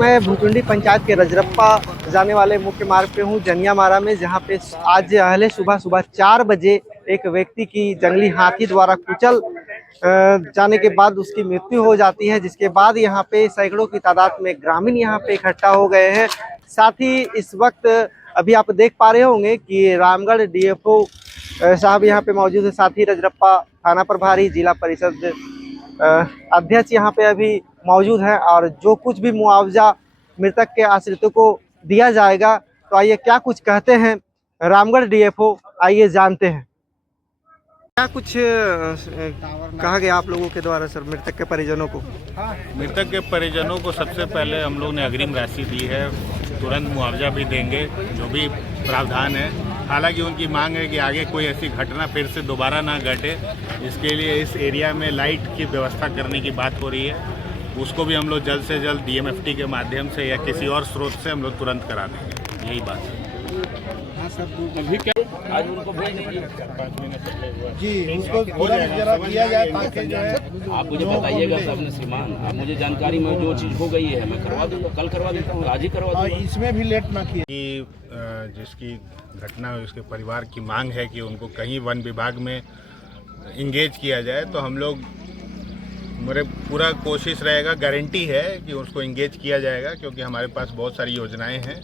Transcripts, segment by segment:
मैं भूतुंडी पंचायत के रजरप्पा जाने वाले मुख्य मार्ग पे हूँ जनियामारा में, जहाँ पे आज अहले सुबह 4 बजे एक व्यक्ति की जंगली हाथी द्वारा कुचल जाने के बाद उसकी मृत्यु हो जाती है। जिसके बाद यहाँ पे सैकड़ों की तादाद में ग्रामीण यहाँ पे इकट्ठा हो गए हैं। साथ ही इस वक्त अभी आप देख पा रहे होंगे कि रामगढ़ डीएफओ साहब यहाँ पे मौजूद है। साथ ही रजरप्पा थाना प्रभारी, जिला परिषद अध्यक्ष यहाँ पे अभी मौजूद है। और जो कुछ भी मुआवजा मृतक के आश्रितों को दिया जाएगा, तो आइए क्या कुछ कहते हैं रामगढ़ डीएफओ, आइए जानते हैं। क्या कुछ कहा गया आप लोगों के द्वारा सर मृतक के परिजनों को? मृतक के परिजनों को सबसे पहले हम लोग ने अग्रिम राशि दी है, तुरंत मुआवजा भी देंगे जो भी प्रावधान है। हालांकि उनकी मांग है कि आगे कोई ऐसी घटना फिर से दोबारा ना घटे, इसके लिए इस एरिया में लाइट की व्यवस्था करने की बात हो रही है। उसको भी हम लोग जल्द से जल्द डीएमएफटी के माध्यम से या किसी और स्रोत से हम लोग तुरंत करा देंगे, यही बात है। अभी क्या आज उनको भेज दीजिए 5 महीने पहले जी, उसको जरा किया जाए ताकि जो है आप मुझे बताइएगा अपने श्रीमान, आप मुझे जानकारी में जो चीज़ हो गई है मैं करवा दूंगा, कल करवा देता हूँ, आज ही करवा दूंगा। इसमें भी लेट ना किया। कि जिसकी घटना है उसके परिवार की मांग है कि उनको कहीं वन विभाग में इंगेज किया जाए, तो हम लोग मेरे पूरा कोशिश रहेगा, गारंटी है कि उसको इंगेज किया जाएगा, क्योंकि हमारे पास बहुत सारी योजनाएं हैं।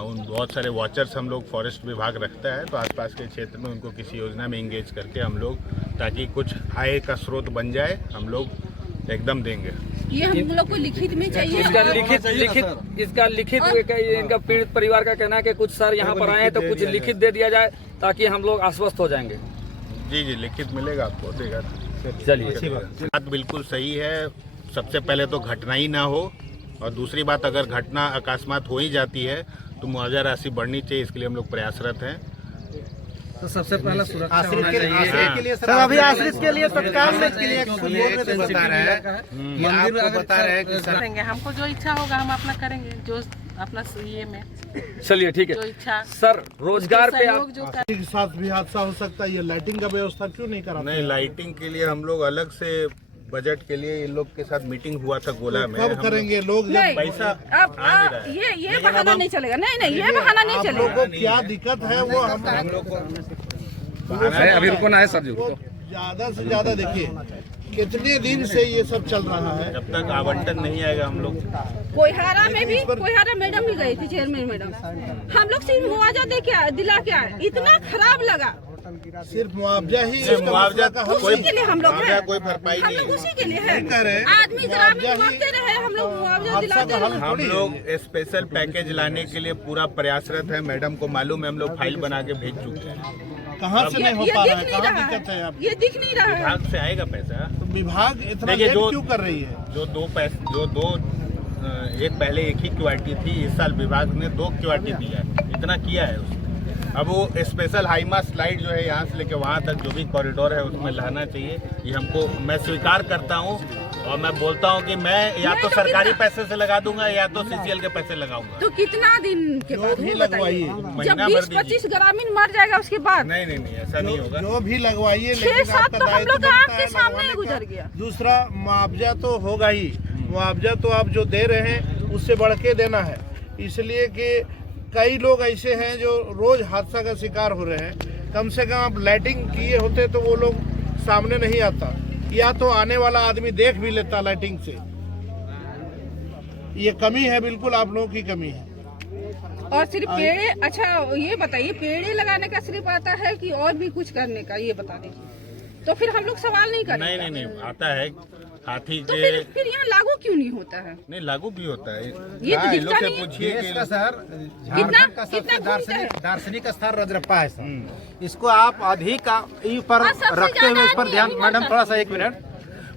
उन बहुत सारे वॉचर्स हम लोग फॉरेस्ट विभाग रखता है, तो आसपास के क्षेत्र में उनको किसी योजना में इंगेज करके हम लोग, ताकि कुछ आय का स्रोत बन जाए, हम लोग एकदम देंगे। ये हम लोग को लिखित में चाहिए। इसका लिखित इनका पीड़ित परिवार का कहना है कि कुछ सर यहाँ पर आए हैं तो कुछ लिखित दे दिया जाए ताकि हम लोग आश्वस्त हो जाएंगे। जी जी, लिखित मिलेगा आपको, देगा। चलिए, बात बिल्कुल सही है। सबसे पहले तो घटना ही ना हो, और दूसरी बात, अगर घटना अकस्मात हो ही जाती है तो मुआवजा राशि बढ़नी चाहिए, इसके लिए हम लोग प्रयासरत हैं। तो सबसे पहला सुरक्षा आश्रित के लिए सर, अभी आश्रित के लिए तत्काल में बता रहे हैं कि आपको बता रहे हैं कि सर करेंगे, हमको जो इच्छा होगा हम अपना करेंगे, जो अपना ये में चलिए ठीक जो है इच्छा सर। रोजगार पे आप जो के साथ भी हादसा हो सकता है, ये लाइटिंग का व्यवस्था क्यों नहीं करा? नहीं, लाइटिंग के लिए हम लोग अलग से बजट के लिए इन लोग के साथ मीटिंग हुआ था गोला में। कब करेंगे लोग जब नहीं, पैसा अब ये बहाना नहीं चलेगा। नहीं, ये बहाना नहीं आप चलेगा। लोगों को क्या दिक्कत है वो हम लोग को अभी रुको ना है सर जी, तो ज्यादा से ज्यादा देखिए कितने दिन से ये सब चल रहा है। जब तक आवंटन नहीं आएगा हम लोग। कोहिरा में भी कोहिरा मैडम भी गई थी, चेयरमैन मैडम, हम लोग सिर्फ मुआवजा दे के दिला के आए, इतना खराब लगा। सिर्फ मुआवजा ही मुआवजा का उसी के लिए हम लोग हैं, कोई भरपाई हम नहीं लोग उसी के लिए हैं। कर रहे हैं। आदमी ग्रामीण मांगते रहे, हम लोग मुआवजा दिलाते रहे। हम लोग स्पेशल पैकेज लाने के लिए पूरा प्रयासरत है। मैडम को मालूम है, हम लोग फाइल बना के भेज चुके हैं। कहाँ से नहीं हो ये पा दिख रहा है? नहीं कहाँ रहा दिक्कत है है, आप? ये दिख नहीं रहा है। विभाग से आएगा पैसा। तो विभाग इतना देखिए, लेट जो क्यों कर रही है? एक पहले एक ही क्यूआरटी थी, इस साल विभाग ने 2 क्यूआरटी दिया है, इतना किया है उसने। अब वो स्पेशल हाईमा स्लाइड जो है यहाँ से लेके वहाँ तक जो भी कॉरिडोर है उसमें लाना चाहिए, ये हमको, मैं स्वीकार करता हूँ। और मैं बोलता हूँ कि मैं या तो सरकारी पैसे से लगा दूंगा या तो सीसीएल के पैसे लगाऊंगा। तो कितना दिन के बाद भी वो लगवाइए, बताइए? जब 20-25 ग्रामीण मर जाएगा उसके बाद नहीं, ऐसा नहीं होगा। जो भी लगवाइए, 6-7 तो हम लोग आँख के सामने गुजर गया। दूसरा मुआवजा तो होगा ही, मुआवजा तो आप जो दे रहे हैं उससे बढ़ के देना है, इसलिए कि कई लोग ऐसे हैं जो रोज हादसा का शिकार हो रहे हैं। कम से कम आप लाइटिंग किए होते तो वो लोग सामने नहीं आता, या तो आने वाला आदमी देख भी लेता लाइटिंग से। ये कमी है, बिल्कुल आप लोगों की कमी है। और सिर्फ पेड़े, अच्छा ये बताइए, पेड़े लगाने का सिर्फ आता है कि और भी कुछ करने का, ये बता दीजिए, तो फिर हम लोग सवाल नहीं करेंगे। नहीं, आता है हाथी तो के। फिर यहाँ लागू क्यों नहीं होता है? नहीं, लागू भी होता है। ये तो इन दिखता लोग से नहीं है। पूछिए कि कितना दार्शनिक स्थान रजरप्पा है सर। इसको आप अधिक पर और सबसे रखते हुए इस पर ज्यादा ध्यान। यही मैडम बनता थोड़ा सा 1 मिनट,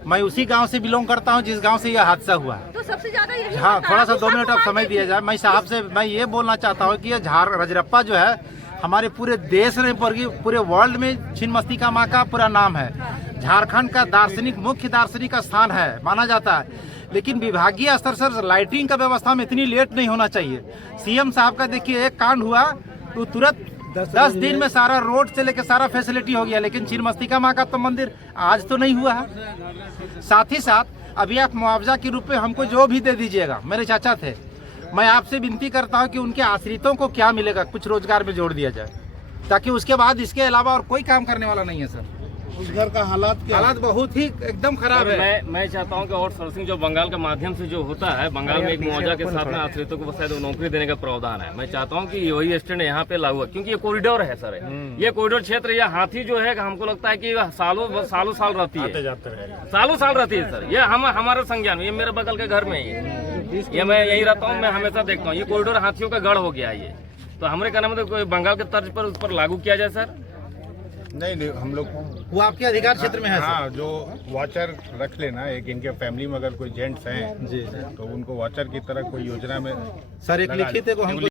मैं उसी गांव से बिलोंग करता हूं जिस गांव से यह हादसा हुआ है। तो सबसे ज्यादा यही हाँ, होता है। थोड़ा सा आप 2 मिनट सबको अब समय मांगे दिया जाए। मैं साहब से मैं ये बोलना चाहता हूँ कि ये रजरप्पा जो है हमारे पूरे देश में, पूरे वर्ल्ड में छिन्नमस्तिका माँ का पूरा नाम है। झारखंड का मुख्य दार्शनिक स्थान है माना जाता है। लेकिन विभागीय स्तर से लाइटिंग का व्यवस्था में इतनी लेट नहीं होना चाहिए। सीएम साहब का देखिए, एक कांड हुआ तो तुरंत 10 दिन में सारा रोड से लेकर सारा फैसिलिटी हो गया, लेकिन छिन्नमस्तिका माँ का तो मंदिर आज तो नहीं हुआ है। साथ ही साथ अभी आप मुआवजा के रूप में हमको जो भी दे दीजिएगा, मेरे चाचा थे, मैं आपसे विनती करता हूं कि उनके आश्रितों को क्या मिलेगा कुछ रोजगार में जोड़ दिया जाए, ताकि उसके बाद इसके अलावा और कोई काम करने वाला नहीं है सर। उस घर का हालात क्या हालात बहुत ही एकदम खराब है। मैं चाहता हूं कि आउटसोर्सिंग जो बंगाल के माध्यम से जो होता है, बंगाल में एक मुआवजा के साथ में आश्रितों को शायद नौकरी देने का प्रावधान है। मैं चाहता हूं कि वही स्टैंड यहाँ पे लागू है, क्योंकि ये कॉरिडोर है सर, ये कॉरिडोर क्षेत्र, ये हाथी जो है हमको लगता है कि सालों साल रहती है, सालों साल रहती है सर। ये हमारे संज्ञान में, ये मेरे बगल के घर में ही है, ये मैं यही रहता हूँ, मैं हमेशा देखता हूँ। ये कॉरिडोर हाथियों का गढ़ हो गया है ये, तो हमारे कहने में तो बंगाल के तर्ज पर उस पर लागू किया जाए सर। नहीं हम लोग वो आपके अधिकार क्षेत्र में है सर। हाँ, जो वॉचर रख लेना, एक इनके फैमिली में अगर कोई जेंट्स हैं जी, तो उनको वॉचर की तरह कोई योजना में सर एक लिखित है को हमको